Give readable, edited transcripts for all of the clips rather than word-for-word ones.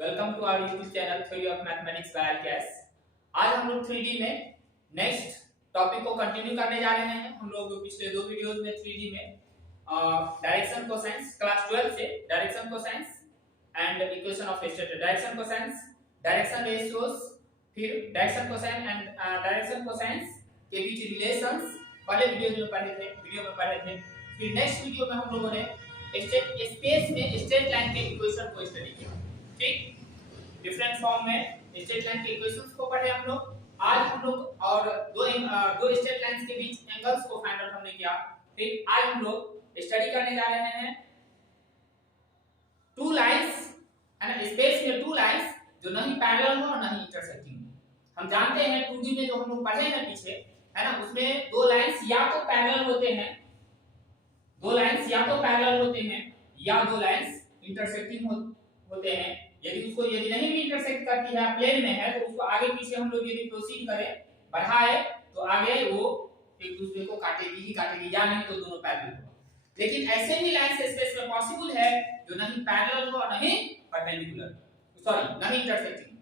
Welcome to our YouTube channel theory of mathematics by LKS. आज हम लोग 3D में नेक्स्ट टॉपिक को कंटिन्यू करने जा रहे हैं। हम लोग पिछले दो वीडियोस में 3D में डायरेक्शन कोसाइंस क्लास 12 से direction cosines and equation of state direction cosines direction ratios, फिर direction cosine and direction cosines के बीच रिलेशंस पहले वीडियो में पढ़े थे। फिर नेक्स्ट वीडियो में हम लोगों ने स्पेस में स्ट्रेट लाइन के इक्वेशन को स्टडी किया। ठीक, डिफरेंट फॉर्म में स्ट्रेट लाइन के इक्वेशंस को पढ़े हम लोग। आज हम लोग और दो स्ट्रेट लाइंस के बीच एंगल्स को फाइंड आउट हमने किया। फिर आज हम लोग स्टडी करने जा रहे हैं टू लाइंस, है ना, स्पेस में टू लाइंस जो नहीं पैरेलल हो और नहीं इंटरसेक्टिंग हो। हम जानते हैं 2D में जो हम लोग पढ़े हैं पीछे, है ना, उसमें दो लाइंस या तो पैरेलल होते हैं, दो लाइंस या तो पैरेलल होते हैं या दो लाइंस इंटरसेक्टिंग होते हैं। यदि नहीं भी इंटरसेक्ट करती है, प्लेन में है, तो उसको आगे पीछे हम लोग यदि प्रोसीड करें, बढ़ाए, तो आगे वो एक दूसरे को काटेगी या नहीं तो दोनों पैरेलल होगा। लेकिन ऐसे भी लाइंस स्पेस में पॉसिबल है जो नहीं पैरेलल हो और नहीं परपेंडिकुलर, नहीं इंटरसेक्टिंग।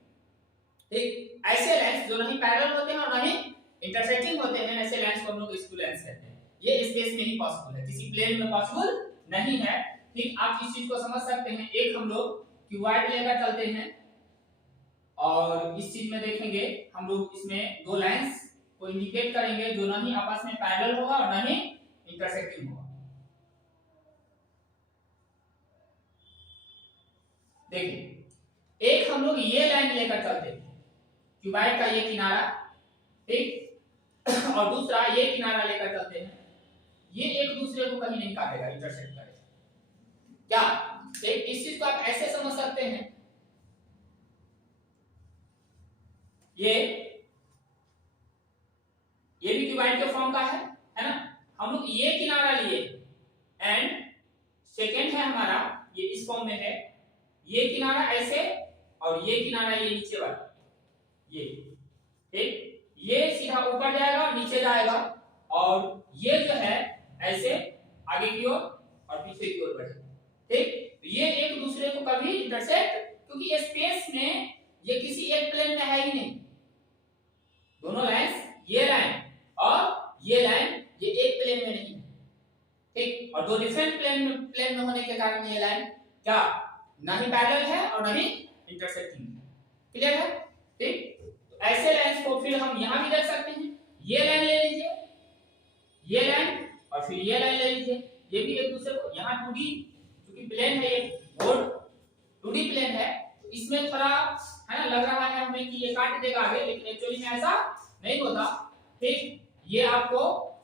ठीक, ऐसे लाइंस जो नहीं पैरेलल होते हैं और नहीं इंटरसेक्टिंग होते हैं, ऐसे लाइंस को हम लोग इक्विवेलेंस कहते हैं। ये स्पेस में ही पॉसिबल है, किसी प्लेन में पॉसिबल नहीं है। ठीक, आप इस चीज को समझ सकते हैं। एक हम लोग क्यूबॉइड लेकर चलते हैं और इस चीज में देखेंगे हम लोग, इसमें दो लाइंस को इंडिकेट करेंगे जो नहीं आपस में पैरेलल होगा और नहीं इंटरसेक्टिंग होगा। देखिए, एक हम लोग ये लाइन लेकर चलते हैं, क्यूबॉइड का ये किनारा, ठीक, और दूसरा ये किनारा लेकर चलते हैं। ये एक दूसरे को कहीं नहीं काटेगा, इंटरसेक्ट करेगा। क्या इस चीज को आप ऐसे समझ सकते हैं, ये भी क्यूबॉइड के फॉर्म का है ना। हम लोग ये किनारा लिए एंड सेकंड है हमारा, ये इस फॉर्म में है, ये किनारा ऐसे और ये किनारा ये नीचे वाला, ये ठीक, ये सीधा ऊपर जाएगा और नीचे जाएगा, और ये जो है ऐसे आगे की ओर और पीछे की ओर बढ़ेगा। ठीक, ये एक दूसरे को कभी इंटरसेक्ट, क्योंकि स्पेस में ये किसी एक प्लेन में है ही नहीं। दोनों लाइंस, ये लाइन और ये लाइन, ये एक प्लेन में नहीं है। ठीक, और दो डिफरेंट प्लेन में होने के कारण ये लाइन क्या नहीं पैरेलल है और नहीं इंटरसेक्टिंग है। क्लियर है? ठीक, तो ऐसे लाइंस को फिर हम यहां भी देख सकते हैं। ये लाइन ले लीजिए, ये लाइन और फिर ये लाइन ले लीजिए, ये भी एक दूसरे को, यहां 2D क्योंकि प्लेन है, ये बोर्ड 2D प्लेन है, तो इसमें थोड़ा है ना लग रहा है हमें कि ये काट देगा आगे, लेकिन एक्चुअली में ऐसा नहीं होता। ठीक, ये आपको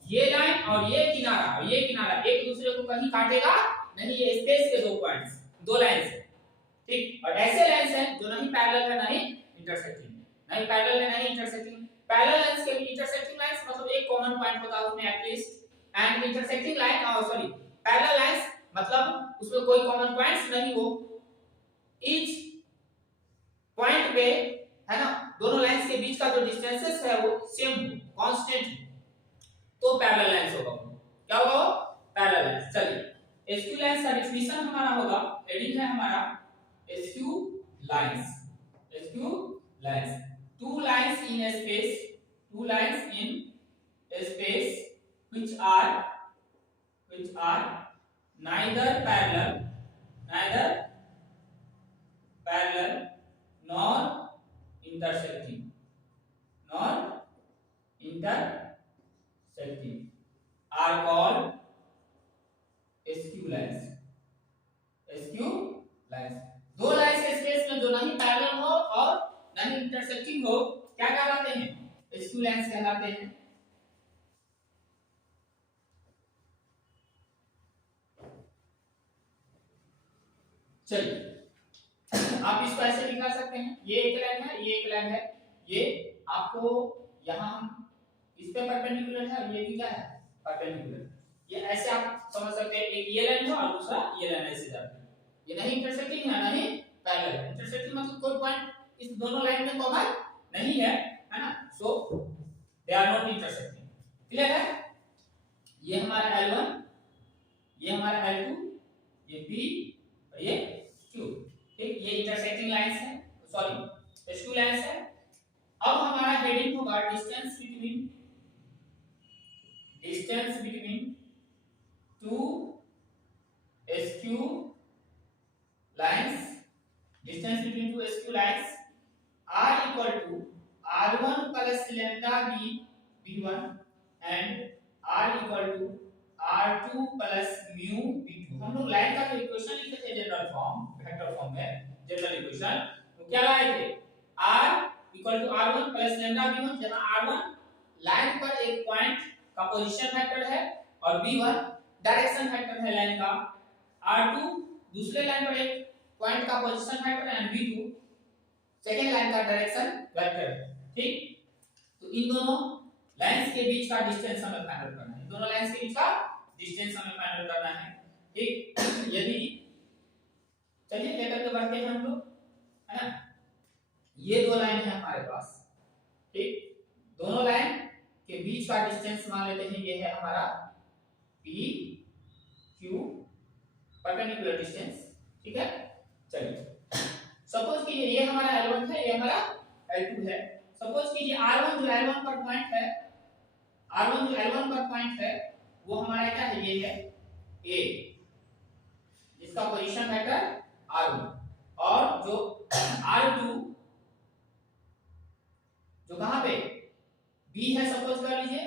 ये लाइन और ये किनारा एक दूसरे को कहीं काटेगा नहीं, ये स्पेस के दो पॉइंट्स, दो लाइंस है। ठीक, और ऐसे लाइंस हैं जो नहीं पैरेलल है नहीं इंटरसेक्टिंग, नहीं पैरेलल है नहीं इंटरसेक्टिंग। पैरेलल लाइंस के भी इंटरसेक्टिंग लाइंस मतलब एक कॉमन पॉइंट होता है उसमें at least, and intersecting line parallel lines मतलब उसमें कोई कॉमन पॉइंट्स नहीं हो, ईच पॉइंट पे, है ना, दोनों लाइंस के बीच का जो डिस्टेंसेस है वो सेम हो, कांस्टेंट, तो पैरेलल लाइंस होगा। क्या होगा वो? Parallel lines. चलिए, एसक्यू लाइंस का डेफिनेशन हमारा होगा, हेडिंग है हमारा SQ lines. SQ lines, two lines in space, two lines in space which are neither parallel nor intersecting are called skew lines। skew lines दो लाइंस के space में जो नहीं पैरेलल हो और नहीं इंटरसेक्टिंग हो, क्या कहलाते हैं? skew lines कहलाते हैं। चलिए, आप इसको ऐसे भी कर सकते हैं, ये एक लाइन है, ये एक लाइन है, ये आपको यहां हम इस पे परपेंडिकुलर है और ये भी क्या है परपेंडिकुलर। ये ऐसे आप समझ सकते हैं, एक ये लाइन है और दूसरा ये लाइन ऐसे जाता है, ये नहीं इंटरसेक्टिंग है नहीं पैरेलल है। इंटरसेक्टिंग मतलब कोई पॉइंट इस दोनों लाइन में कॉमन नहीं है ना, so they are not intersecting. Clear है? ये हमारा L1, ये हमारा L2, ये P और ये Q। ठीक, ये इंटरसेक्टिंग लाइंस है, सॉरी एस्क्यू लाइंस है। अब हमारा हेडिंग होगा distance between to askew lines, distance between to askew lines r equal to r1 plus lambda b1 and r equal to r2 plus mu b2। हम लोग line का जो equation लिखे थे जनरल फॉर्म, वेक्टर फॉर्म में general equation, तो क्या लाए थे r equal to r1 plus lambda b1, जहां r1 लाइन पर एक पॉइंट का पोजीशन वेक्टर है और b1 डायरेक्शन वेक्टर है लाइन का, r2 दूसरे लाइन पर एक पॉइंट का पोजीशन वेक्टर है, and b2 सेकेंड लाइन का डायरेक्शन वेक्टर है। ठीक, तो इन दोनों लाइंस के बीच का डिस्टेंस हमें फाइंड आउट करना है, दोनों लाइंस के बीच का डिस्टेंस हमें फाइंड आउट करना है। ठीक, यदि चलिए लेकर के बढ़ते हैं हम लोग, है ना। ये दो लाइन है हमारे पास, ठीक, दोनों लाइन के बीच का डिस्टेंस मान लेते हैं ये है हमारा पी क्यू, परपेंडिकुलर डिस्टेंस। ठीक है, चलिए सपोज कीजिए ये हमारा L1 है, ये हमारा L2 है। सपोज कीजिए R1 जो L1 पर पॉइंट है, R1 जो L1 पर पॉइंट है वो हमारा क्या है, ये है A, जिसका पोजीशन वेक्टर R1, और जो R2 जो कहां पे B है, सपोज कर लीजिए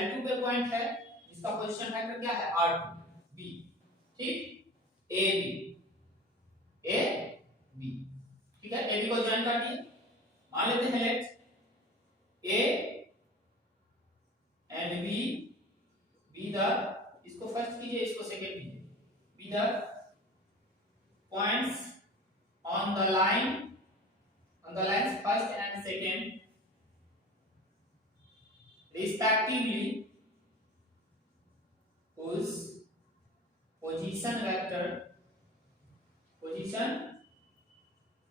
L2 पे पॉइंट है जिसका पोजीशन वेक्टर क्या है R2 B। ठीक, A B, ठीक है, AB को ज्वाइन कर दिए, मान लेते हैं let A and B be the, इसको फर्स्ट कीजिए इसको सेकंड कीजिए, be the points on the lines first and second respectively whose position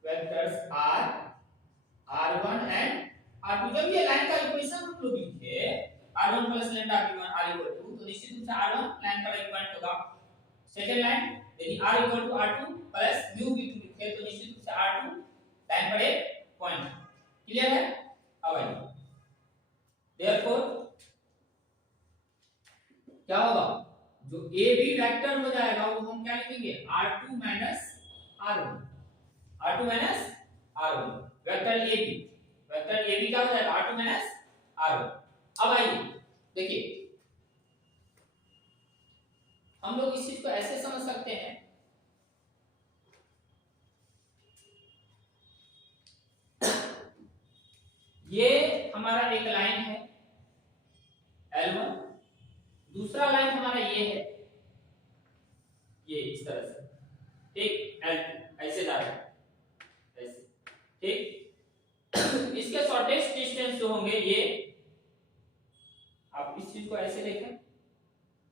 vectors are r1 and r2। जब ये लाइन का इक्वेशन हम लोग लिखे r1 plus lambda b1 r equal to, तो निश्चित रूप से r1 लाइन पर एक पॉइंट होगा, सेकंड लाइन यदि r equal to r2 plus mu b2 लिखे तो निश्चित रूप से r2 लाइन पर एक पॉइंट। क्लियर है? अब आइए, देयरफॉर क्या होगा, जो a b वेक्टर हो जाएगा वो हम क्या लिखेंगे r2 minus r1, r2 minus r1, vector ab क्या हो जाएगा r2 minus r1। अब आइए देखिए, हम लोग इस चीज को ऐसे समझ सकते हैं, ये हमारा एक लाइन है L1, दूसरा लाइन हमारा ये है, ये इस तरह से, ठीक, L2 ऐसे जा रहा है ऐसे, ठीक। इसके शॉर्टेस्ट डिस्टेंस जो होंगे ये, आप इस चीज को ऐसे देखें,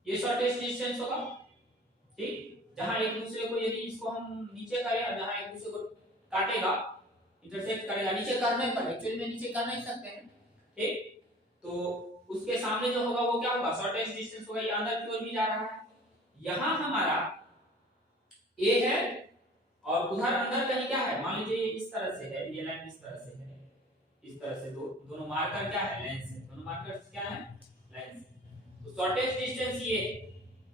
ये शॉर्टेस्ट डिस्टेंस होगा, ठीक, जहां एक दूसरे को यदि इसको हम नीचे करें और जहां एक दूसरे को काटेगा, इंटरसेक्ट करेगा, नीचे करने पर एक्चुअली में नीचे कर नहीं सकते हैं, ठीक, तो उसके सामने जो होगा वो क्या होगा, शॉर्टेस्ट डिस्टेंस होगा, ये अंदर की ओर भी जा रहा है। यहां हमारा A है और उधर अंदर कहीं क्या है, मान लीजिए ये इस तरह से है, ये लाइन इस तरह से है, इस तरह से, दोनों मार्कर क्या है लेंस है, दोनों मार्कर क्या है लेंस। तो शॉर्टेस्ट डिस्टेंस ये है,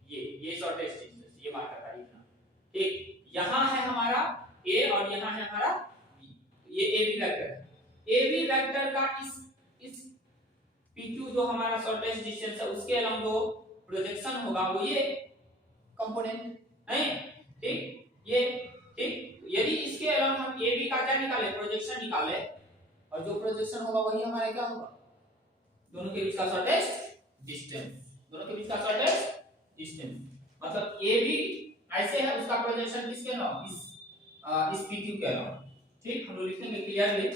ये शॉर्टेस्ट डिस्टेंस, ये मार्कर का लिखना, ठीक। यहां है हमारा A और यहां है हमारा B, ये AB वेक्टर है। AB वेक्टर का इस PQ जो हमारा शॉर्टेस्ट डिस्टेंस है उसके अलॉन्ग जो प्रोजेक्शन होगा वो ये कंपोनेंट नहीं, ठीक, ये, ठीक। यदि इसके अलॉन्ग हम AB का क्या निकाले, प्रोजेक्शन निकाले, और जो प्रोजेक्शन होगा वही हमारा क्या होगा, दोनों के बीच का शॉर्टेस्ट डिस्टेंस, दोनों के बीच का शॉर्टेस्ट डिस्टेंस, मतलब AB ऐसे है, उसका प्रोजेक्शन किसके अलॉन्ग, इस PQ के अलॉन्ग, ठीक। हम लोग लिखेंगे क्लियरली,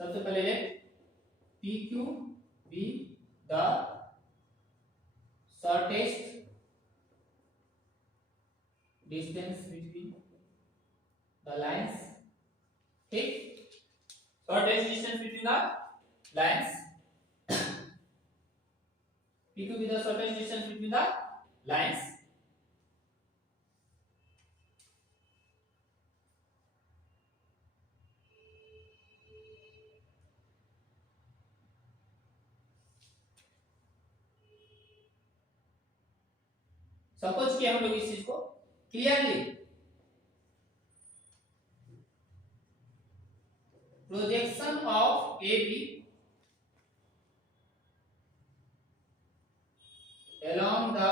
सबसे पहले PQ be the shortest distance between the lines, ठीक, shortest distance between the lines, PQ be the shortest distance between the lines suppose किया हम लोग इस चीज को clearly, projection of A B along the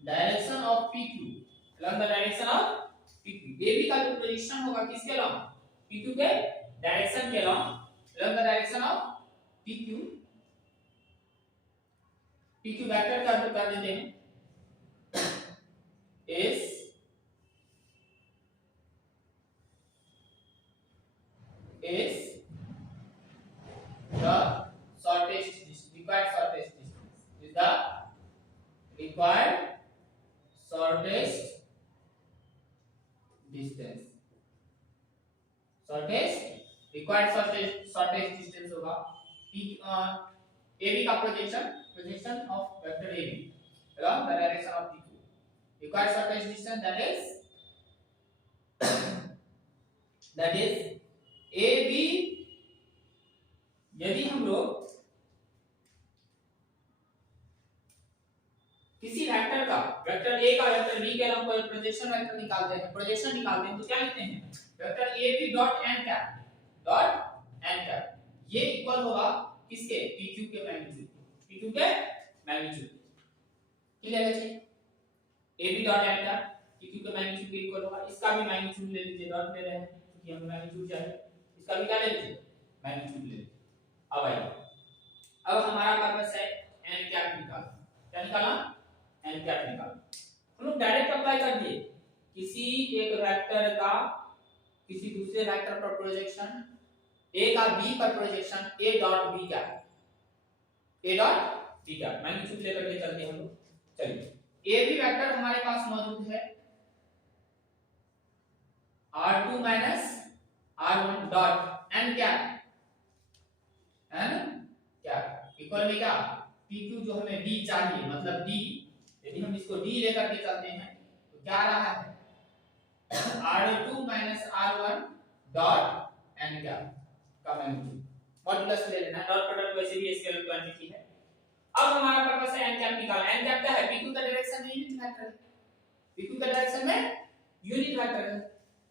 direction of PQ, along the direction of PQ, AB का जो projection होगा किसके along, PQ के डायरेक्शन के along, along the direction of PQ, PQ vector का जो कर देते हैं is the shortest required shortest distance, is the required shortest distance, shortest required shortest distance होगा AB का projection of vector AB along the direction of PQ, required shortest distance that is AB। यदि हम लोग किसी vector का, vector A का vector B के अलग कोई प्रोजेक्शन वेक्टर निकालते हैं, प्रोजेक्शन निकालते हैं तो क्या लिखते हैं, vector AB dot n cap ये इक्वल होगा किसके, PQ के मैग्नीट्यूड, PQ के मैग्नीट्यूड, क्लियर है जी। AB dot n cap PQ के मैग्नीट्यूड के इक्वल होगा, इसका भी मैग्नीट्यूड ले लीजिए, डॉट ले रहे हैं क्योंकि हमें मैग्नीट्यूड चाहिए, इसका भी क्या ले लीजिए, मैग्नीट्यूड ले लीजिए। अब आइए, अब हमारा पर्पस है n कैप निकालना, क्या निकालना, n कैप निकालना। हम लोग डायरेक्ट अप्लाई कर दिए, किसी एक वेक्टर का किसी दूसरे वेक्टर पर प्रोजेक्शन, a का b पर प्रोजेक्शन a डॉट b क्या, a डॉट b क्या, मैग्नीट्यूड लेकर के चलते हैं हम लोग। चलिए a b वेक्टर हमारे पास मौजूद है r2 minus r1 dot n क्या, n क्या इक्वल में क्या, pq जो हमें d चाहिए, मतलब d, यदि हम इसको d लेकर के चलते हैं तो क्या आ रहा है, r2 minus r1 dot n क्या का मैग्नीट्यूड, मॉड्यूलस ले लेना, डॉट प्रोडक्ट वैसे भी स्केलर क्वांटिटी है। अब हमारा पर्पस है n कैप निकालना, n कैप क्या है, pq का डायरेक्शन में यूनिट वेक्टर है, pq का डायरेक्शन में यूनिट वेक्टर है।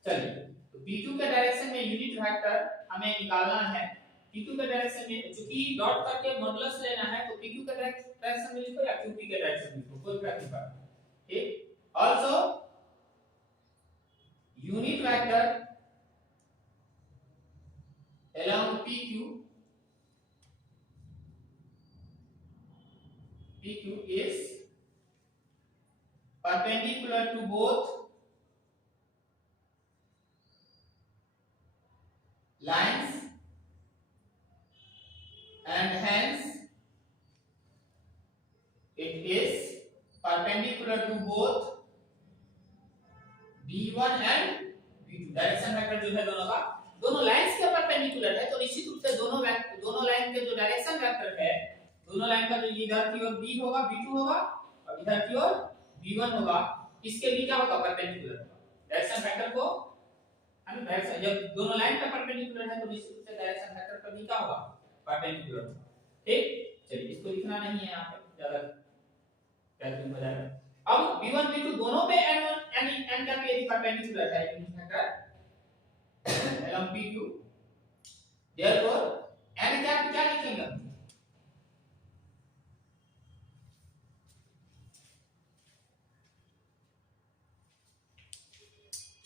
चलिए तो pq के डायरेक्शन में यूनिट वेक्टर हमें निकालना है, pq के डायरेक्शन में चूंकि डॉट करके मॉडुलस लेना है तो pq के डायरेक्शन में लिखो या qp के डायरेक्शन में लिखो, कोई फर्क नहीं पड़ता, ठीक। Also unit vector along PQ is perpendicular to both lines and hence it is perpendicular to both B1 and B2, direction vector जो है दोनों का, दोनों लाइंस के परपेंडिकुलर है तो निश्चित रूप से दोनों लाइन के जो डायरेक्शन वेक्टर है, दोनों लाइन का जो इधर की ओर b होगा, b2 होगा और इधर की ओर b1 होगा, इसके भी क्या होगा, परपेंडिकुलर होगा। डायरेक्शन वेक्टर को हम डायरेक्शन, जब दोनों लाइन का परपेंडिकुलर है तो निश्चित रूप से डायरेक्शन वेक्टर का भी क्या होगा, परपेंडिकुलर होगा, ठीक। चलिए इसको लिखना नहीं है यहां पे, ज्यादा कैलकुलेट हो जाएगा। अब b1 b2 दोनों पे n का भी परपेंडिकुलर है unit vector along PQ, therefore n cap क्या लिखेंगे,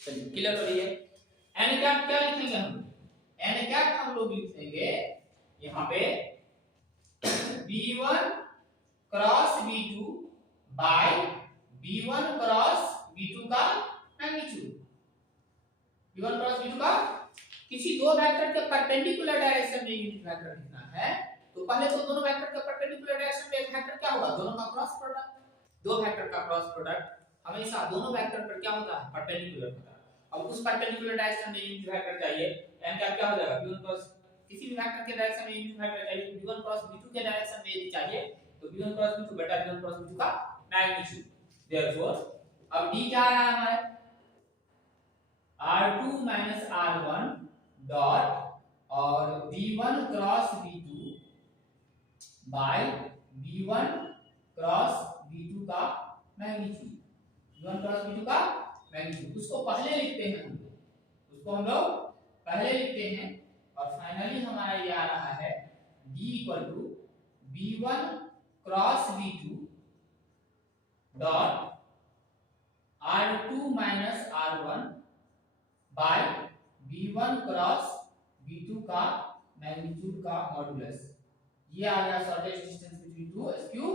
चलिए क्लियर हो रही है, n कैप क्या लिखेंगे हम, n कैप हम लोग लिखेंगे यहाँ पे b1 cross b2 bye b1 cross b2 का मैग्नीट्यूड, b1 क्रॉस b2 का, किसी दो वेक्टर के परपेंडिकुलर डायरेक्शन में यूनिट वेक्टर लिखना है तो पहले तो दोनों वेक्टर के परपेंडिकुलर डायरेक्शन में एक वेक्टर क्या होगा, दोनों का क्रॉस प्रोडक्ट, दो वेक्टर का क्रॉस प्रोडक्ट हमेशा दोनों वेक्टर पर क्या होता है, परपेंडिकुलर होता है। अब उस परपेंडिकुलर डायरेक्शन में यूनिट वेक्टर चाहिए, n क्या हो जाएगा, b1 क्रॉस, किसी भी वेक्टर के डायरेक्शन में यूनिट वेक्टर चाहिए, b1 क्रॉस b2 के डायरेक्शन में यदि चाहिए तो b1 क्रॉस b2 बटा b1 क्रॉस b2 का मैग्नीट्यूड, देयरफॉर अब d क्या आ रहा है हमारे, r2 माइनस r1 डॉट और b1 cross b2 bye b1 cross v2 का मैग्नीट्यूड, v1 क्रॉस v2 का मैग्नीट्यूड, उसको पहले लिखते हैं हम लोग, उसको हम लोग पहले लिखते हैं और फाइनली हमारा ये आ रहा है d equal to v1 cross v2 dot r2 minus r1 by v1 cross v2 का मैग्नीट्यूड का मॉडुलस। ये आ गया shortest distance between two skew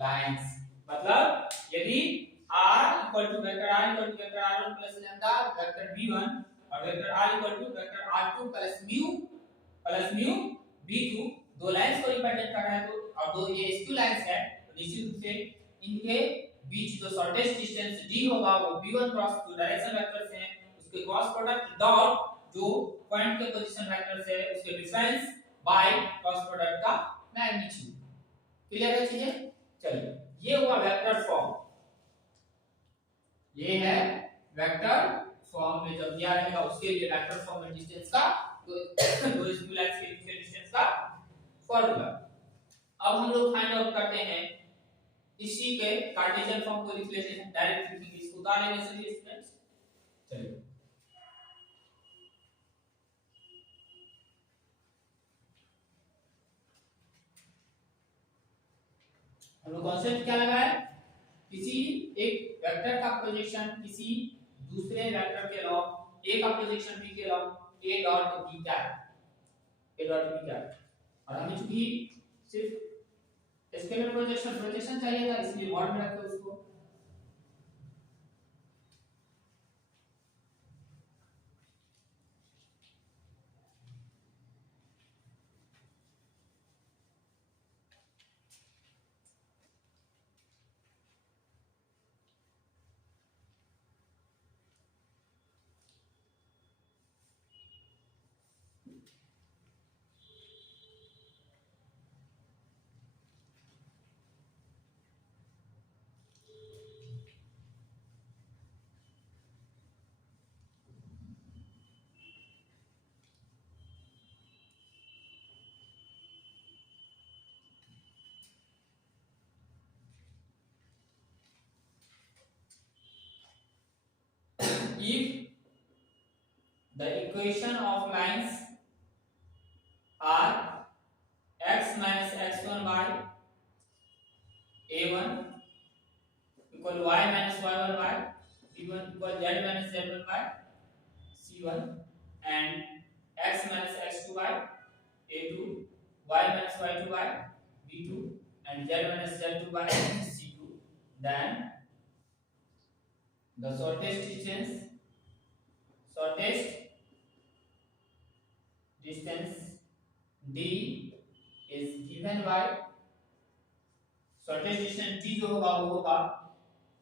lines. मतलब यदि r equal to vector r equal to vector r1 plus lambda vector v1 और vector r equal to vector r2 plus mu v2 दो lines को represent कर रहा है, तो और दो ये स्क्यू लाइंस है, तो निश्चित रूप से इनके बीच जो शॉर्टेस्ट डिस्टेंस d होगा वो v1 क्रॉस जो डायरेक्शन वेक्टर्स हैं उसके क्रॉस प्रोडक्ट डॉट जो पॉइंट के पोजीशन वेक्टर्स है उसके डिफरेंस बाय क्रॉस प्रोडक्ट का मैग्नीट्यूड। क्लियर है चीजें? चलिए ये हुआ वेक्टर फॉर्म, ये है वेक्टर फॉर्म में जब दिया रहेगा उसके लिए वेक्टर फॉर्म में डिस्टेंस का तो दो स्क्यू लाइंस के बीच के डिस्टेंस का फार्मूला। अब हम लोग फाइंड आउट करते हैं इसी के कार्टेशियन फॉर्म को लिख लेते हैं, डायरेक्ट लिखेंगे इसको, उतार लेंगे सभी स्टूडेंट्स। चलिए हम लोग कॉन्सेप्ट क्या लगा है, किसी एक वेक्टर का प्रोजेक्शन किसी दूसरे वेक्टर के लॉन्ग ए का प्रोजेक्शन बी के लॉन्ग ए डॉट बी क्या है, ए डॉट बी क्या है, और हमें चूंकि सिर्फ स्केलर प्रोजेक्शन चाहिए था इसलिए मॉड में रखते उसको। If the equation of lines are x minus x1 by a1 equal y minus y1 by b1 equal z minus z1 by c1 and x minus x2 by a2, y minus y2 by b2 and z minus z2 by c2, then the shortest distance d is given by shortest distance d जो होगा वो होगा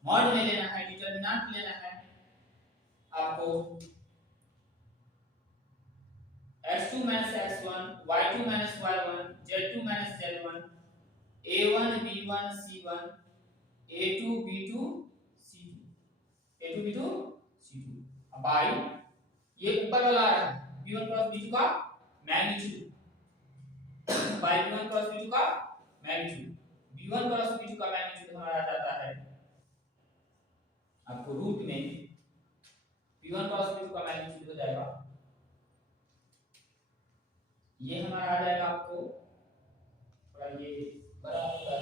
mod में लेना है, determinant लेना है आपको x2 minus x1 y2 minus y1 z2 minus z1 a1 b1 c1 a2 b2 c2 a2 b2 c2 अब बाई ये ऊपर वाला आ रहा है b1 क्रॉस b2 का magnitude by b1 cross b2 का मैग्नीट्यूड, b1 क्रॉस b2 का magnitude हमारा आ जाता है आपको रूट में b1 क्रॉस b2 का मैग्नीट्यूड हो जाएगा, ये हमारा आ जाएगा आपको थोड़ा ये बड़ा होगा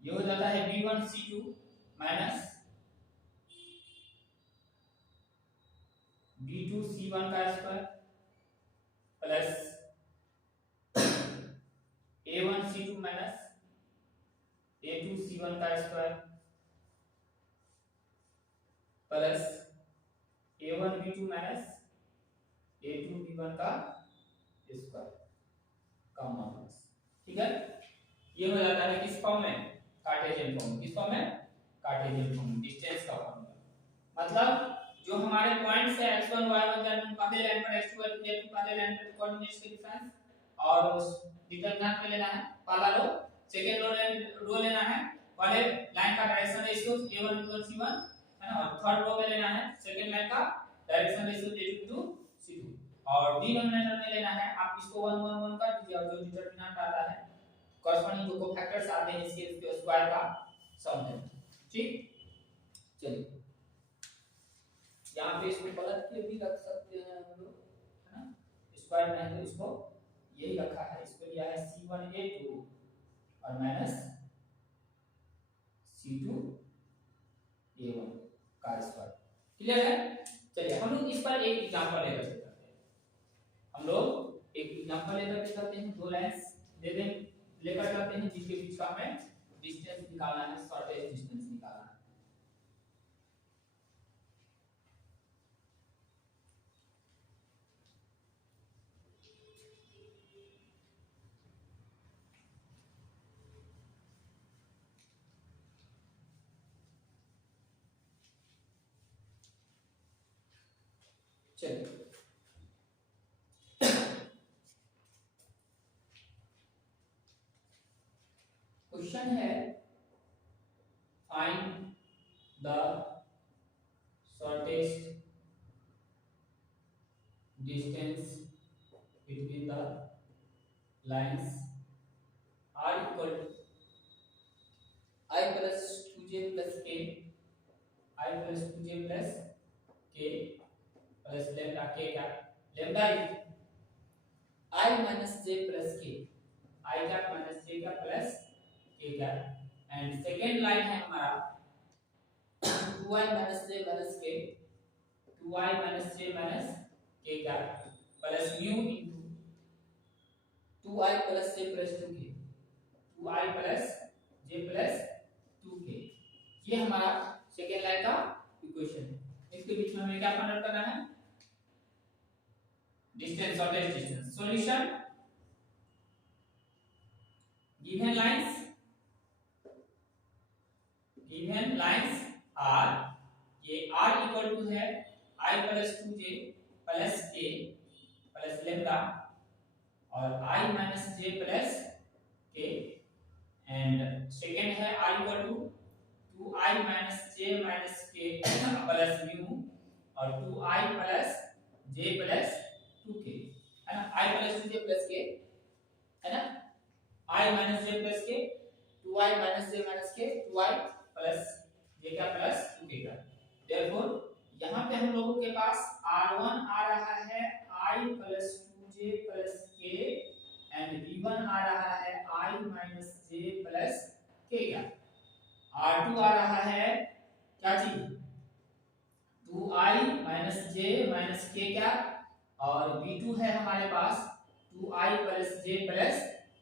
ये हो जाता है b1 c2 minus b2 c1 का square plus a1 c2 minus a2 c1 का square plus a1 b2 minus a2 b1 का स्क्वायर का मॉडुलस। ठीक है, ये हो जाता है किस फॉर्म में, कार्टेशियन फॉर्म। किस फॉर्म में, कार्टेशियन फॉर्म, डिस्टेंस का फॉर्म। मतलब जो हमारे पॉइंट्स है x1 y1 z1 पहले लाइन पर x2 y2 z2 पहले लाइन पर कोऑर्डिनेट्स के डिफरेंस और डिटरमिनेंट में लेना है पहला रो, सेकंड रो लेना है, पहले लाइन का डायरेक्शन रेशियो a1 c1 है ना, और थर्ड रो में लेना है सेकंड लाइन का डायरेक्शन रेशियो a2 c2, और डिनोमिनेटर में लेना है आप इसको 1 1 1 कर दीजिए और जो डिटरमिनेंट आता है कॉरस्पॉन्डिंग जो कोफैक्टर्स आते हैं इसके स्क्वायर का सम है। ठीक, चलिए यहाँ पे इसको पलट के भी रख सकते हैं हम लोग, है ना, स्क्वायर में है तो इसको यही रखा है, इसको लिया है c1a2 और माइनस c2a1 का स्क्वायर। क्लियर है? चलिए हम लोग इस पर एक एग्जांपल लेकर के करते हैं, हम लोग एक एग्जांपल लेकर के करते हैं, दो लाइंस दे दें लेकर करते हैं जिसके बीच का हमें डिस्टेंस निकालना है, शॉर्टेस्ट डिस्टेंस निकालना है। चलिए क्वेश्चन है find the shortest distance between the lines r equal to I plus 2j plus k, I plus 2j plus k plus lambda k क्या, lambda is I minus j plus k, I cap minus j cap plus k cap, and second line है हमारा 2i minus j minus k, 2i minus j minus k cap plus mu into 2i plus j plus 2k, 2i plus j plus 2k, ये हमारा second line का equation है। इसके बीच में हमें क्या फाइंड आउट करना है, distance, shortest distance. Solution, given lines are, ये r इक्वल टू है i plus 2j plus k plus lambda और i minus j plus k, and second है r equal to 2i minus j minus k plus mu और 2i plus j plus 2k, है ना, i plus 2j plus k, है ना, i minus j plus k, 2i minus j minus k, 2i plus j का plus 2k का। Therefore यहाँ पे हम लोगों के पास r1 आ रहा है i plus 2j plus k and v1 आ रहा है i minus j plus k का, r2 आ रहा है क्या चीज 2i minus j minus k क्या, और v2 है हमारे पास 2i plus j plus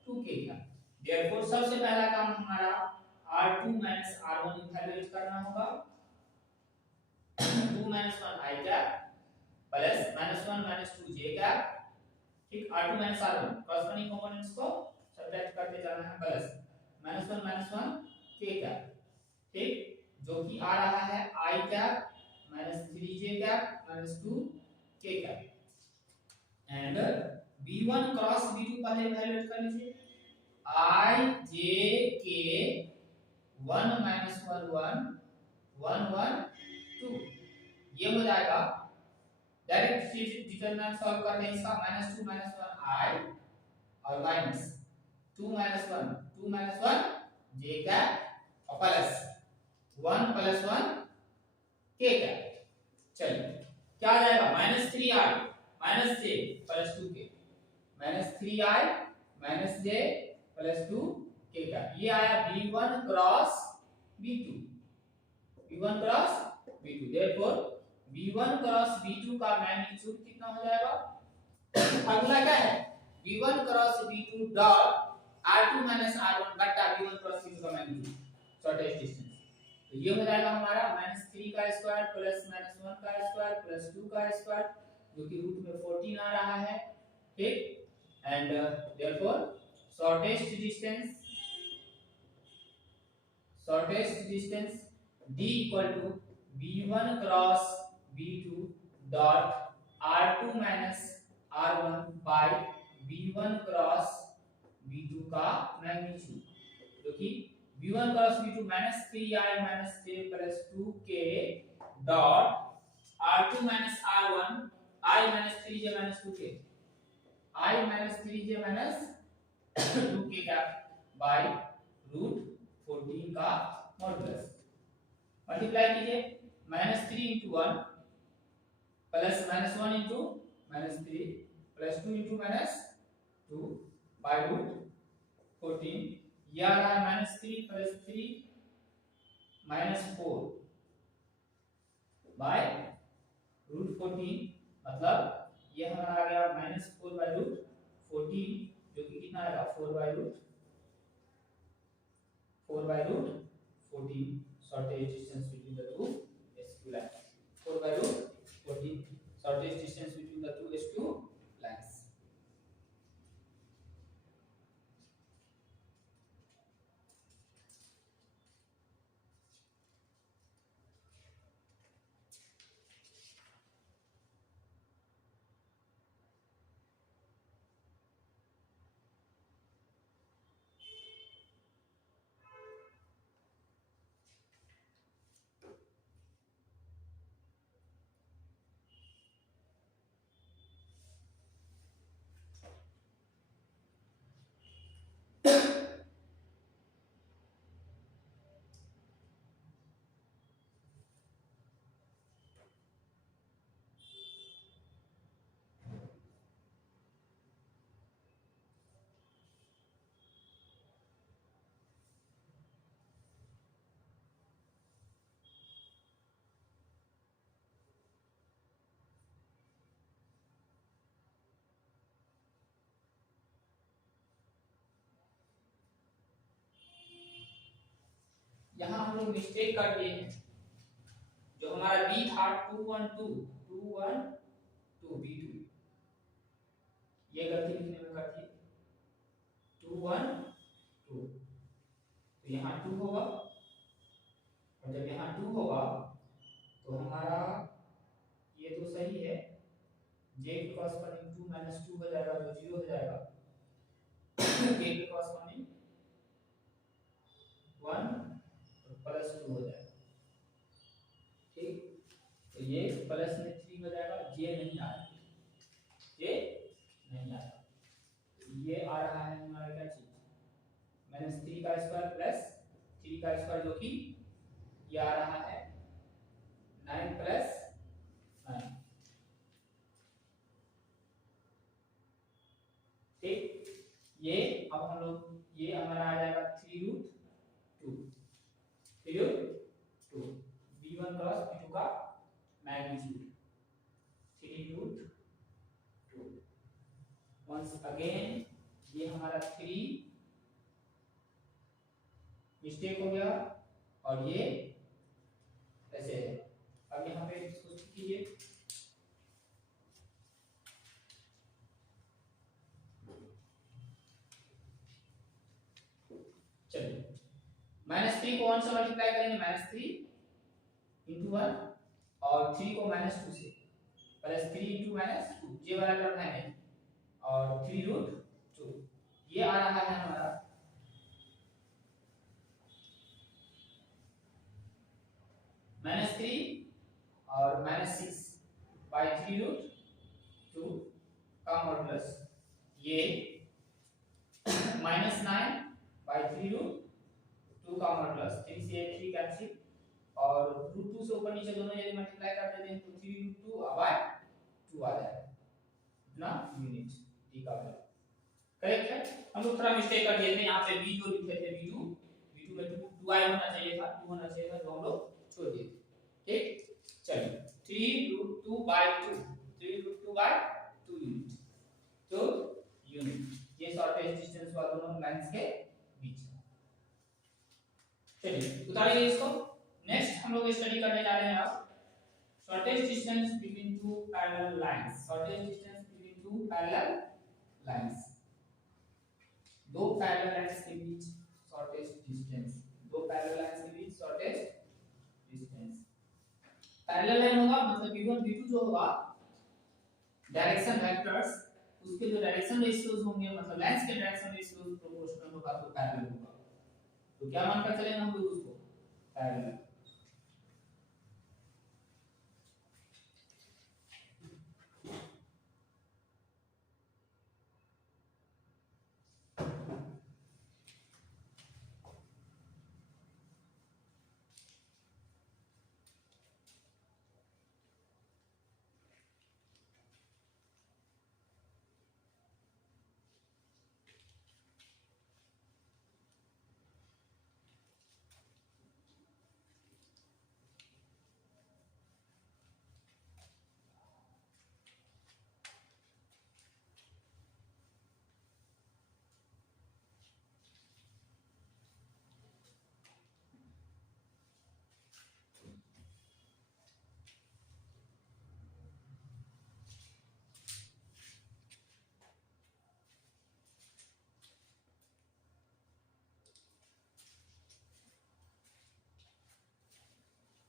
2k का। देयरफॉर सबसे पहला काम हमारा r2 माइनस r1 इवैल्यूएट करना होगा, 2 माइनस 1 i क्या प्लस माइनस 1 माइनस 2 j क्या, ठीक, r2 minus r1 corresponding components को सब्ट्रैक्ट करते जाना है, प्लस माइनस 1 k क्या, ठीक, जो कि आ रहा है i क्या माइनस 3j क्या माइनस 2 k क्या, एंड v1 क्रॉस v2 पहले इवैल्यूएट कर लीजिए, i j k 1 माइनस 1 1 1 1 2, ये हो जाएगा, डायरेक्ट डिटरमिनेंट सॉल्व करते हैं इसका, माइनस 2 माइनस 1 i और माइनस 2 माइनस 1 2 माइनस 1 j का और प्लस 1 प्लस 1 k का। चलिए क्या आ जाएगा, minus 3i minus j plus 2k, minus 3i minus j plus 2k का, ये आया v1 cross v2, v1 cross v2, therefore v1 cross v2 का मैग्नीट्यूड कितना हो जाएगा, फार्मूला क्या है v1 cross v2 dot r2 minus r1 बटा v1 क्रॉस v2 का मैग्नीट्यूड, शॉर्टेस्ट डिस्टेंस, तो ये हो जाएगा हमारा -3 का स्क्वायर प्लस -1 का स्क्वायर प्लस 2 का स्क्वायर, जो कि रूट में 14 आ रहा है, ठीक, and therefore shortest distance d equal to v1 cross v2 dot r2 minus r1 by v1 cross v2 का मैग्नीट्यूड, जो कि v1 cross v2 -3i - j + 2k dot r2 - r1 I - 3j - 2k I - 3j - 2k का bye √14 का modulus multiply कीजिए -3 × 1 plus -1 × -3 plus 2 × -2 bye √14, ये आ रहा है -3 + 3 -4 bye √14, मतलब ये हमारा आ गया -4 बाय √14, जो कि कितना आएगा 4 bye √14 shortest distance between the two SQ lines, 4 by √14 shortest distance between the two SQ lines. यहाँ हम लोग मिस्टेक कर दिए हैं, जो हमारा b था 212 b2, ये गलती लिखने में कर दी 212, तो यहाँ 2 होगा, और जब यहाँ 2 होगा तो हमारा ये तो सही है, j के कॉरस्पॉन्डिंग 2 - 2 हो जाएगा, जो 0 हो जाएगा, k के कॉरस्पॉन्डिंग 1 प्लस 2 हो जाएगा, ठीक, तो ये प्लस में 3 हो जाएगा, j नहीं आ रहा, j नहीं आ रहा, ये आ रहा है हमारा क्या चीज -3 का स्क्वायर प्लस 3 का स्क्वायर, जो कि ये आ रहा है 9 + 9, ठीक, ये अब हम लोग ये हमारा आ जाएगा 3√2 v1 क्रॉस v2 का मैग्नीट्यूड 3√2, वंस अगेन ये हमारा 3 मिस्टेक हो गया, और ये ऐसे है, अब यहाँ पे इसको कीजिए, चलिए -3 को 1 से मल्टीप्लाई करेंगे, -3 × 1, और 3 को -2 से, +3 × -2, ये वाला टर्म है नहीं, और 3√2, ये आ रहा है हमारा -3 और -6 बाय 3√2 का मॉडुलस, ये -9 बाय 3√2 का मॉडुलस, 3 से 3 कैंसिल, और √2 से ऊपर नीचे दोनों यदि मल्टीप्लाई कर देते हैं तो 3√2 बाय 2 आ जाएगा, इतना यूनिट t का वैल्यू, करेक्ट है। हम लोग थोड़ा मिस्टेक कर दिए थे, यहाँ पे v जो लिखे थे v2 में 2i होना चाहिए था, 2 होना चाहिए था, तो हम लोग छोड़ दिए, ठीक, चलिए 3√2 बाय 2, 3√2 बाय 2 यूनिट, तो यूनिट, ये शॉर्टेस्ट डिस्टेंस हुआ दोनों लाइंस के बीच का, चलिए उतारिए इसको। नेक्स्ट हम लोग स्टडी करने जा रहे हैं अब shortest distance between two parallel lines, shortest distance between two parallel lines, दो पैरेलल लाइंस के बीच शॉर्टेस्ट डिस्टेंस, दो पैरेलल लाइंस के बीच शॉर्टेस्ट डिस्टेंस, पैरेलल लाइन होगा मतलब v1 v2 जो होगा डायरेक्शन वेक्टर्स उसके जो डायरेक्शन रेशियोज होंगे मतलब लेंस के डायरेक्शन रेशियोज प्रोपोर्शनल होगा तो पैरेलल होगा। तो क्या मानकर चलेंगे हम लोग उसको पैरेलल।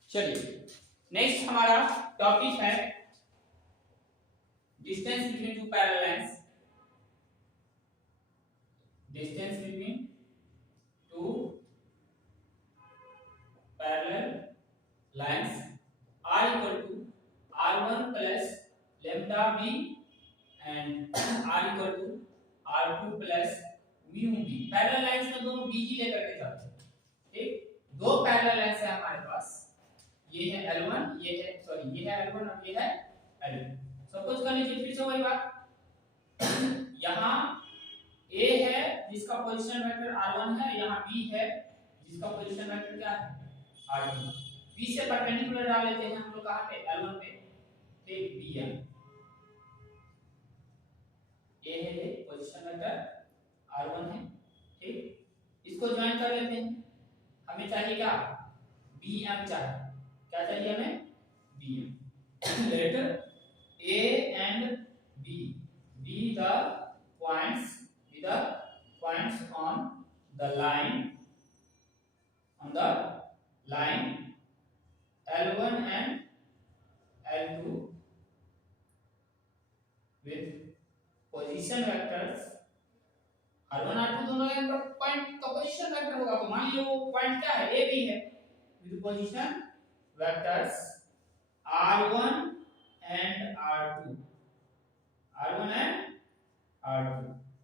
चलिए नेक्स्ट हमारा टॉपिक है distance between two parallel lines. Distance between two parallel lines are equal to r1 plus lambda b and r equal to r2 plus mu b। Parallel lines में दोनों b ही लेकर के चलते हैं। ठीक, दो पैरेलल लाइंस है हमारे पास, ये है L1 ये है सॉरी ये है L1 और ये है L2। सपोज कर लीजिए फिर से वही बात, यहाँ A है जिसका पोजीशन वेक्टर r1 है, यहाँ B है जिसका पोजीशन वेक्टर क्या है r2। B से परपेंडिकुलर डाल लेते हैं हम लोग कहां पे L1 पे, ठीक BM। A है ये पोजीशन वेक्टर r1 है, ठीक इसको ज्वाइन कर लेते हैं। हमें चाहिए क्या BM चाहिए, क्या चाहिए हमें BM। Let A and B be the points on the line L1 and L2 with position vectors R1 R2 दोनों लाइन पर पॉइंट का पोजीशन वेक्टर होगा। तो मान लीजिए वो पॉइंट क्या है A B है, with position vectors R1 and R2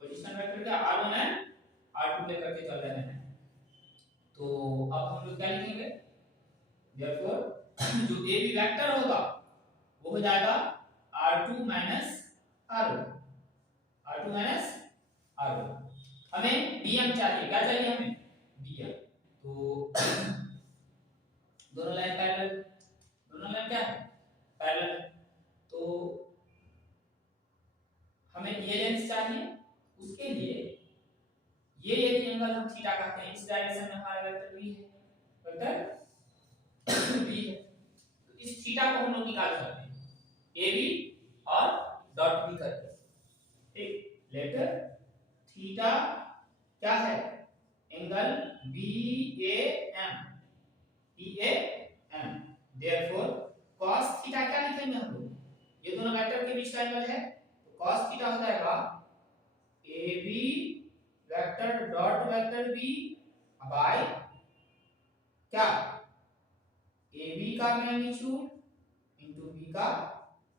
position vector क्या R1 and R2 लेकर के चल रहे हैं। तो अब हम लोग क्या लिखेंगे, therefore जो A B वेक्टर होगा वो हो जाएगा R2 माइनस R1। हमें BM चाहिए, क्या चाहिए हमें BM। तो दोनों लाइन पैरेलल, दोनों लाइन क्या है पैरेलल, तो हमें ये लेंस चाहिए। उसके लिए ये एक एंगल हम थीटा कहते हैं, इस डायरेक्शन में हमारा वेक्टर b है, वेक्टर b है। तो इस थीटा को हम लोग निकाल सकते हैं ab और डॉट b करके। ठीक, लेटर थीटा क्या है angle BAM, therefore cos theta क्या लिखेंगे हम लोग, ये दोनों वेक्टर के बीच का एंगल है तो cos थीटा हो जाएगा AB vector dot vector b by क्या AB का मैग्नीट्यूड इनटू b का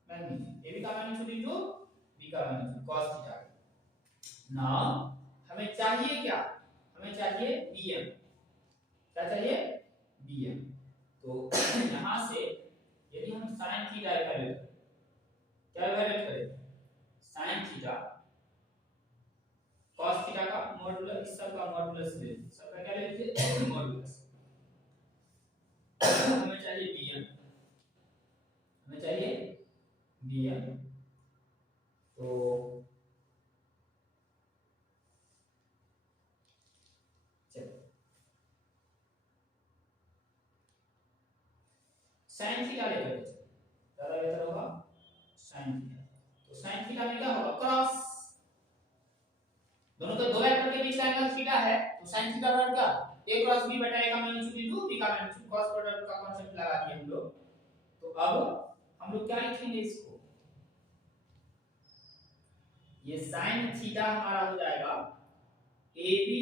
मैग्नीट्यूड, AB का मैग्नीट्यूड इनटू b का मैग्नीट्यूड cos थीटा। नाउ हमें चाहिए क्या, हमें चाहिए BM, क्या चाहिए BM। तो यहां से यदि हम sin थीटा इवैल्यूएट करें, क्या इवैल्यूएट करें sin थीटा cos थीटा का मॉडुलस, इस सब का मॉडुलस ले, सब का क्या ले लीजिए मॉडुलस। हमें चाहिए BM, हमें चाहिए BM। तो sin थीटा लेकर के ज्यादा बेहतर होगा sin थीटा। तो sin थीटा में क्या होगा क्रॉस, दोनों के दो वेक्टर के बीच का एंगल थीटा है तो sin थीटा बराबर क्या a क्रॉस b बटा a का मैग्नीट्यूड इनटू b का मैग्नीट्यूड, क्रॉस प्रोडक्ट का कांसेप्ट लगा दिए हम लोग। तो अब हम लोग क्या लिखेंगे इसको, ये साइन थीटा हमारा हो जाएगा ए बी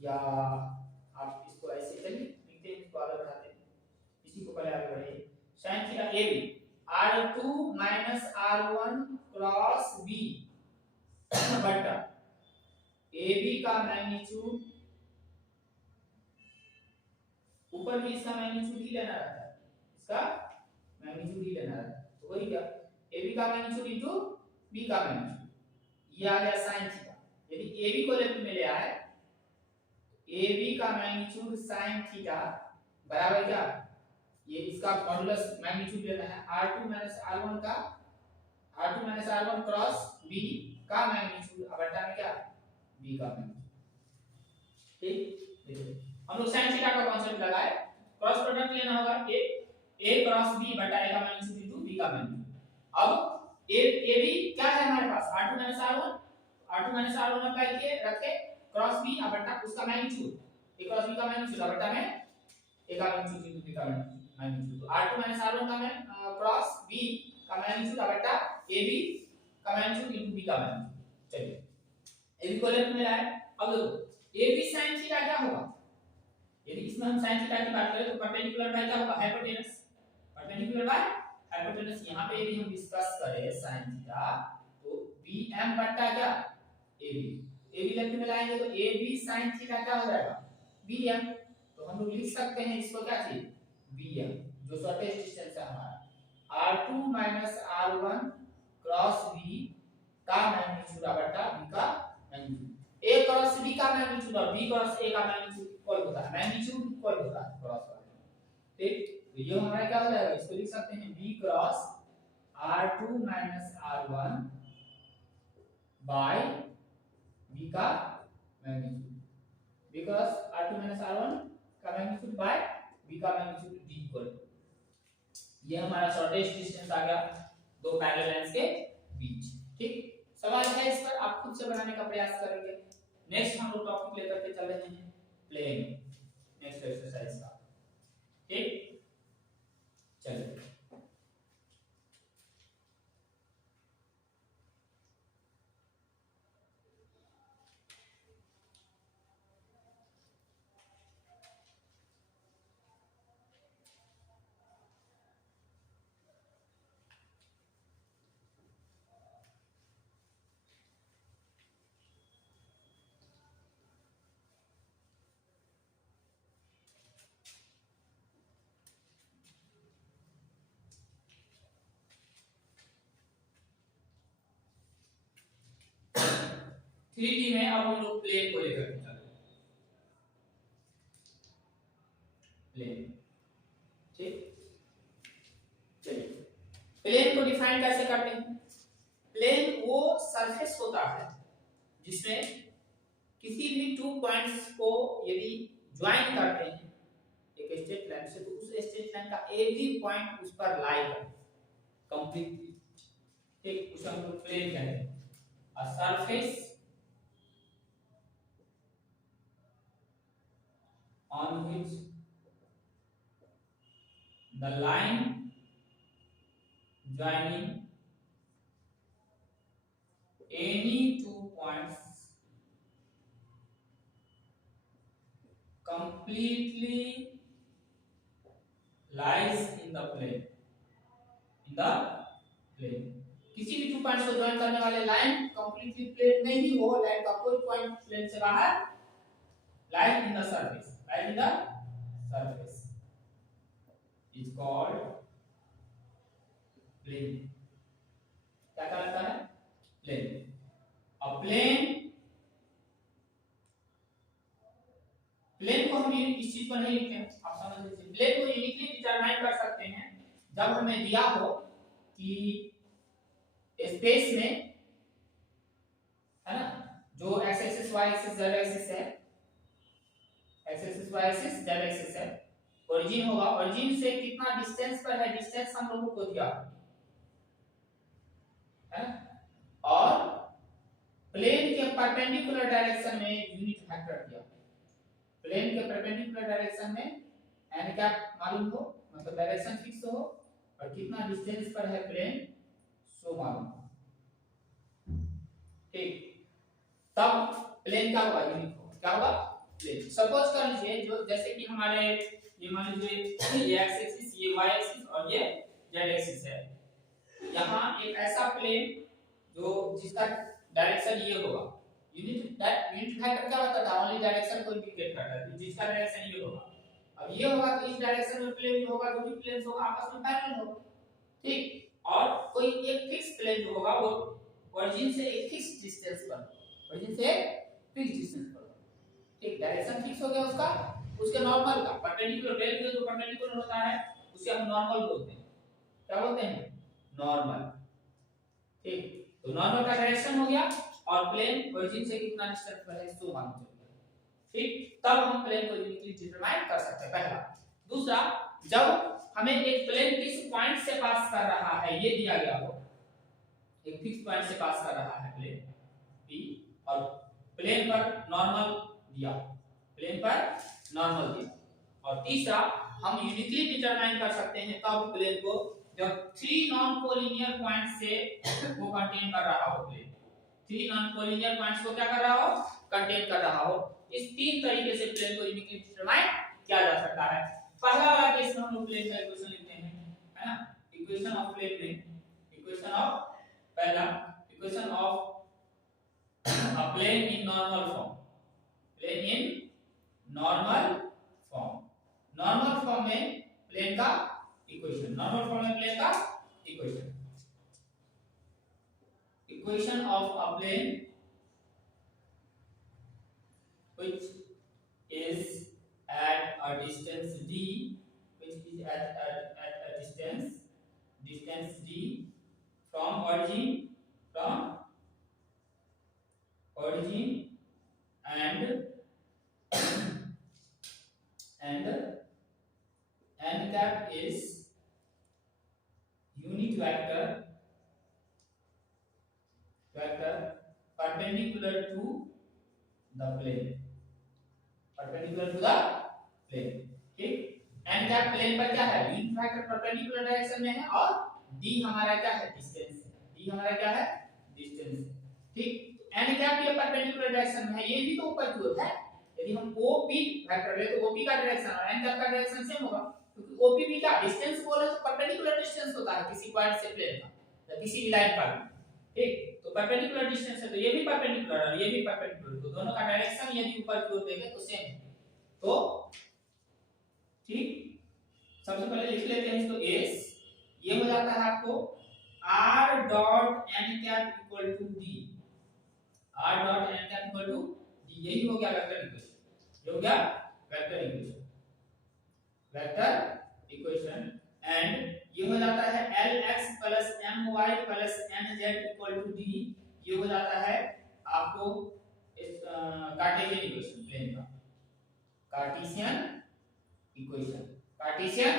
या आप इसको ऐसे चलिए लिखते हैं, इसको आगे बढ़ाते हैं, इसी को पहले आगे बढ़ाइए। Sine theta A B r2 minus r1 cross b बटा ए बी का मैग्नीट्यूड, ऊपर भी इसका मैग्नीट्यूड ही लेना रहता है, इसका मैग्नीट्यूड ही लेना रहता है, तो वही क्या ए बी का मैग्नीट्यूड इनटू बी का मैग्नीट्यूड, ये आ गया sin थीटा। यदि ए बी को लेफ्ट में ले आए, ए बी का मैग्नीट्यूड sin थीटा बराबर क्या, ये इसका मॉडुलस मैग्नीट्यूड लेना है r2 r1 का, r2 r1 क्रॉस b का मैग्नीट्यूड बटा में क्या b का मैग्नीट्यूड। ठीक, देखिए हम लोग sin थीटा का कांसेप्ट लगाए, क्रॉस प्रोडक्ट लेना होगा a क्रॉस b बटा a का मैग्नीट्यूड इनटू b का मैग्नीट्यूड। अब a b क्या है हमारे पास r2 r1 अप्लाई किए रखे, क्रॉस b बटा उसका मैग्नीट्यूड, a क्रॉस b का मैग्नीट्यूड बटा में a का मैग्नीट्यूड इनटू b का मैग्नीट्यूड, तो r2 r1 का क्रॉस b का मैग्नीट्यूड बटा ab का मैग्नीट्यूड इनटू b का मैग्नीट्यूड। चलिए ab को लेफ्ट में लाए, अब देखो ab sin थीटा क्या होगा, यदि इसमें हम sin थीटा की बात करें तो परपेंडिकुलर बाय क्या होगा, हाइपोटेनस, परपेंडिकुलर बाय हाइपोटेनस। यहां पे यदि हम डिस्कस करें sin थीटा तो bm बटा क्या ab लेफ्ट में लाएंगे तो ab sin थीटा क्या हो जाएगा bm, तो हम लोग लिख सकते हैं इसको क्या चीज bm, जो शॉर्टेस्ट डिस्टेंस है हमारा r2 r1 क्रॉस b का मैग्नीट्यूड बटा b का मैग्नीट्यूड, a क्रॉस b का मैग्नीट्यूड और b क्रॉस a का मैग्नीट्यूड इक्वल होता है, मैग्नीट्यूड इक्वल होता है क्रॉस वाले। ठीक, तो ये हमारा क्या हो जाएगा, इसको लिख सकते हैं b cross r2 r1 by b का magnitude, b cross r2 r1 का मैग्नीट्यूड बाय b का मैग्नीट्यूड d इक्वल, ये हमारा शॉर्टेस्ट डिस्टेंस आ गया दो पैरेलल लाइंस के बीच। ठीक, सवाल है इस पर, आप खुद से बनाने का प्रयास करेंगे। नेक्स्ट हम लोग टॉपिक लेकर के चल रहे हैं प्लेन, नेक्स्ट एक्सरसाइज का। ठीक, चलिए थ्री डी में अब हम लोग प्लेन को लेकर के चल रहे हैं, प्लेन। ठीक, चलिए प्लेन को डिफाइन कैसे करते हैं, प्लेन वो सरफेस होता है जिसमें किसी भी टू पॉइंट्स को यदि ज्वाइन करते हैं एक स्ट्रेट लाइन से, तो उस स्ट्रेट लाइन का एवरी पॉइंट उस पर लाई करे कंप्लीटली। ठीक, उसे हम लोग प्लेन कहते हैं, a surface on which the line joining any two points completely lies in the plane, किसी भी टू पॉइंट्स को ज्वाइन करने वाले लाइन कंप्लीटली प्लेन में ही हो, लाइन का कोई पॉइंट प्लेन से बाहर, line in the surface is called plane। क्या कहलाता है, प्लेन। अब प्लेन को हम इस चीज पर नहीं लिखते हैं, आप समझ लीजिए। प्लेन को यूनिकली डिटरमाइन कर सकते हैं जब हमें दिया हो कि स्पेस में, है ना, जो x axis y axis z axis है, x axis y axis z axis है, ओरिजिन होगा, ओरिजिन से कितना डिस्टेंस पर है, डिस्टेंस हम लोगों को दिया है, और प्लेन के परपेंडिकुलर डायरेक्शन में यूनिट वेक्टर दिया, प्लेन के परपेंडिकुलर डायरेक्शन में एन क्या मालूम हो, मतलब डायरेक्शन फिक्स हो, और कितना डिस्टेंस पर है प्लेन सो मालूम, ठीक। तब प्लेन क्या होगा, यूनिट होगा, क्या होगा, प्लेन। सपोज कर लीजिए जो जैसे कि हमारे ये मान लीजिए ये एक्स एक्सिस, ये वाई एक्सिस और ये जेड एक्सिस है। यहाँ एक ऐसा प्लेन जो जिसका डायरेक्शन ये होगा, यूनिट वेक्टर क्या होता था, ओनली डायरेक्शन को इंडिकेट करता है, जिसका डायरेक्शन ये होगा। अब ये होगा तो इस डायरेक्शन में प्लेन होगा, जो भी प्लेन होगा आपस में पैरेलल होगा, ठीक। और कोई एक फिक्स प्लेन जो होगा वो ओरिजिन से एक फिक्स डिस्टेंस पर, ओरिजिन से फिक्स डिस्टेंस पर, ठीक। डायरेक्शन फिक्स हो गया उसका, उसके नॉर्मल का परपेंडिकुलर, प्लेन के जो परपेंडिकुलर होता है उसे हम नॉर्मल बोलते हैं, क्या बोलते हैं, नॉर्मल, ठीक। तो नॉर्मल का डायरेक्शन हो गया और प्लेन ओरिजिन से कितना डिस्टेंस पर है इसको मालूम चल गया, ठीक। तब हम प्लेन को यूनिकली डिटरमाइन कर सकते हैं, पहला। दूसरा, जब हमें एक प्लेन किस पॉइंट से पास कर रहा है ये दिया गया हो, एक फिक्स पॉइंट से पास कर रहा है प्लेन P और प्लेन पर नॉर्मल दिया, प्लेन पर नॉर्मल दिया। और तीसरा, हम यूनिकली डिटरमाइन कर सकते हैं तब प्लेन को जब 3 नॉन कोलिनियर पॉइंट से वो कंटेन कर रहा हो, प्लेन 3 नॉन कोलिनियर पॉइंट्स को क्या कर रहा हो, कंटेन कर रहा हो। इस 3 तरीके से प्लेन को यूनिकली डिटरमाइन किया जा सकता है। पहला वाला केस में हम लोग प्लेन का इक्वेशन लिखते हैं, है ना, इक्वेशन ऑफ प्लेन में, इक्वेशन ऑफ, पहला equation of a plane in normal form, plane in normal form, normal form में प्लेन का इक्वेशन, नॉर्मल फॉर्म में प्लेन का equation, equation of a plane which is at a distance d, which is at a distance d from origin and n cap is unit vector perpendicular to the plane, perpendicular to the plane, ठीक। n cap plane पर क्या है, unit vector perpendicular direction में है और d हमारा क्या है, डिस्टेंस है, d हमारा क्या है, डिस्टेंस है, ठीक। n कैप ये परपेंडिकुलर डायरेक्शन में है, ये भी तो ऊपर की ओर है। यदि हम OP वेक्टर ले तो OP का डायरेक्शन और n कैप का डायरेक्शन सेम होगा, क्योंकि OP भी क्या डिस्टेंस बोले तो परपेंडिकुलर डिस्टेंस होता है किसी पॉइंट से प्लेन का या किसी भी लाइन का, ठीक। तो परपेंडिकुलर डिस्टेंस है तो ये भी परपेंडिकुलर और ये भी परपेंडिकुलर, तो दोनों का डायरेक्शन यदि ऊपर की ओर देखें तो सेम है, तो ठीक। सबसे पहले लिख लेते हैं इसको, S ये हो जाता है आपको r dot n cap equal to d, r dot n cap equal to d, यही हो गया वेक्टर इक्वेशन, ये हो गया vector equation, vector equation. And ये हो जाता है lx plus my plus nz equal to d, ये हो जाता है आपको कार्टेशियन इक्वेशन, प्लेन का कार्टेशियन इक्वेशन, कार्टेशियन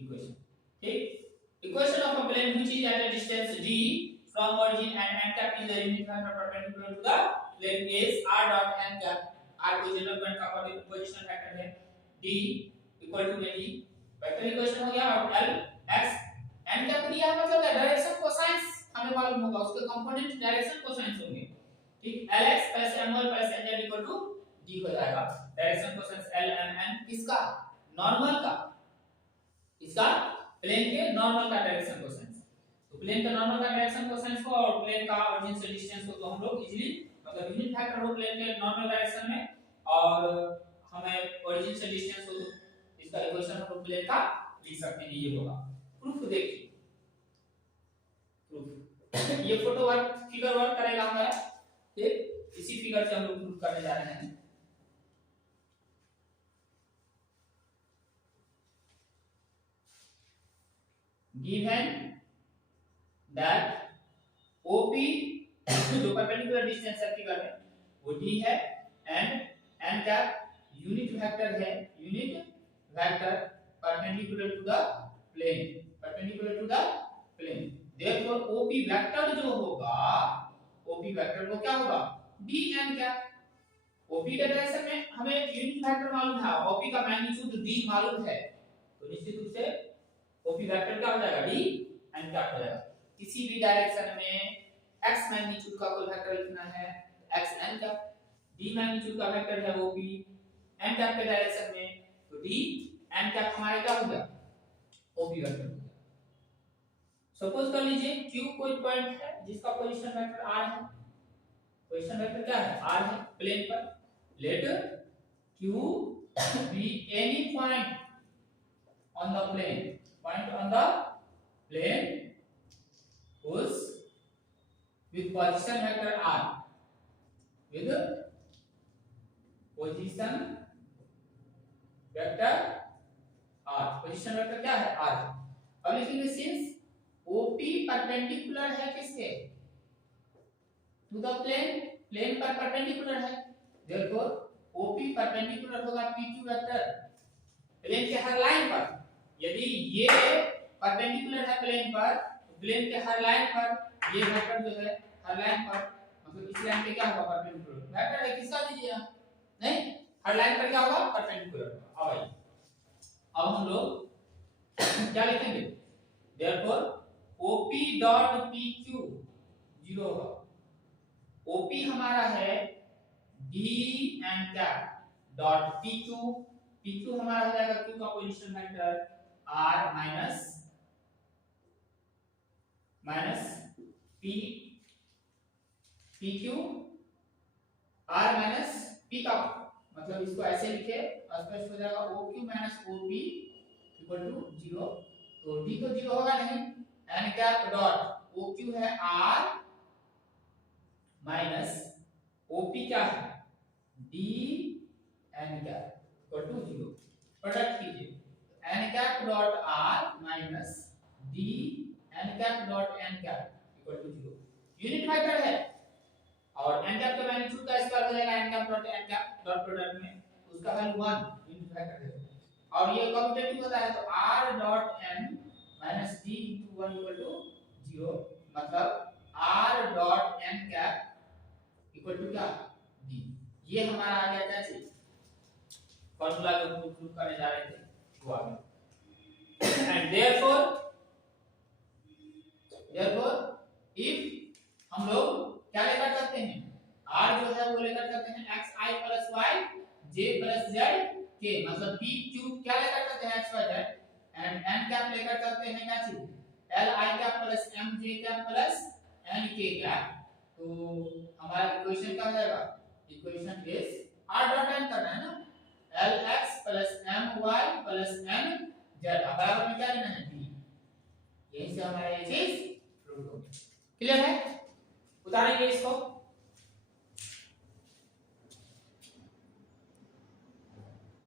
इक्वेशन, ठीक। Equation of a plane which is at a distance d from origin and n cap is the unit vector perpendicular to the plane is r dot n cap, r को general point का position vector है, d equal to d, vector equation हो गया। और l x n cap दिया है मतलब direction cosines हमें मालूम होगा, उसके कंपोनेंट डायरेक्शन कोसाइंस होंगे, ठीक। lx plus my plus nz equal to d हो जाएगा, direction cosines l m n किसका, नॉर्मल का, इसका प्लेन के नॉर्मल का डायरेक्शन कोसाइंस, तो प्लेन का नॉर्मल का डायरेक्शन कोसाइंस को और प्लेन का ओरिजिन से डिस्टेंस को तो हम लोग इजीली मतलब यूनिट वेक्टर हो प्लेन के नॉर्मल डायरेक्शन में और हमें ओरिजिन से डिस्टेंस को तो इसका इक्वेशन हम लोग प्लेन का लिख सकते हैं, ये होगा। प्रूफ देखिए, प्रूफ ये फोटो वर्क फिगर वर्क करेगा हमारा, ठीक। इसी फिगर से हम लोग प्रूफ करने जा रहे हैं। given that OP जो परपेंडिकुलर डिस्टेंस है फिगर में वो d है and n cap unit vector है, unit vector perpendicular to the plane, perpendicular to the plane, therefore OP vector जो होगा, OP वेक्टर को क्या होगा, d n कैप। OP के डायरेक्शन में हमें यूनिट वेक्टर मालूम है, OP का मैग्नीट्यूड d मालूम है, तो निश्चित रूप से ओपी वेक्टर क्या हो जाएगा डी एन कैप हो जाएगा। किसी भी डायरेक्शन में x मैग्नीट्यूड का कोई वेक्टर लिखना है x n cap, d magnitude का वेक्टर है वो भी n कैप के डायरेक्शन में, तो d n कैप हमारा क्या हो गया ओपी वेक्टर हो गया। सपोज कर लीजिए q कोई पॉइंट है जिसका पोजीशन वेक्टर r है, पोजीशन वेक्टर क्या है r है प्लेन पर, late q be any point on the plane, point on the plane whose with position vector r, with position vector r, position vector क्या है r। अब लिखेंगे since OP perpendicular है किसके टू द प्लेन, प्लेन पर perpendicular है, therefore OP perpendicular होगा PQ vector plane के हर लाइन पर। यदि ये परपेंडिकुलर है प्लेन पर, तो प्लेन के हर लाइन पर ये वेक्टर जो है हर लाइन पर, मतलब इस लाइन पे क्या होगा परपेंडिकुलर वेक्टर है किसका दीजिए आप, नहीं हर लाइन पर क्या होगा परपेंडिकुलर। अब आइए अब हम लोग क्या लिखेंगे, therefore OP डॉट PQ 0 होगा। OP हमारा है D n cap dot PQ हमारा हो जाएगा Q का position vector R minus PQ R minus P का, मतलब इसको ऐसे लिखे स्पष्ट हो जाएगा OQ minus OP equal to 0, तो D तो 0 होगा नहीं, n कैप डॉट OQ है R माइनस OP क्या है D n cap equal to 0, product कीजिए n cap dot R minus D n cap dot n cap equal to 0, unit vector है और n कैप का मैग्नीट्यूड का square हो जाएगा n cap dot n cap dot product में, उसका value 1 unit vector है और ये कम्यूटेटिव होता है, तो r dot n minus d into 1 equal to 0, मतलब r dot n cap equal to क्या d। ये हमारा आ गया क्या चीज फार्मूला जो प्रूव करने जा रहे थे वो आ गया। एंड therefore if हम लोग क्या लेकर सकते हैं r जो है वो लेकर सकते हैं xi plus y j plus z k, मतलब p q क्या लेकर सकते हैं x y z, and n cap लेकर सकते हैं क्या चीज l i cap plus m j cap plus n k cap. तो हमारा इक्वेशन क्या हो जाएगा, equation is r dot n करना है ना, l x plus m y plus n z, अब बराबर में क्या लेना है b, यहीं से हमारा ये चीज प्रूव हो गया। क्लियर है, उतारेंगे इसको।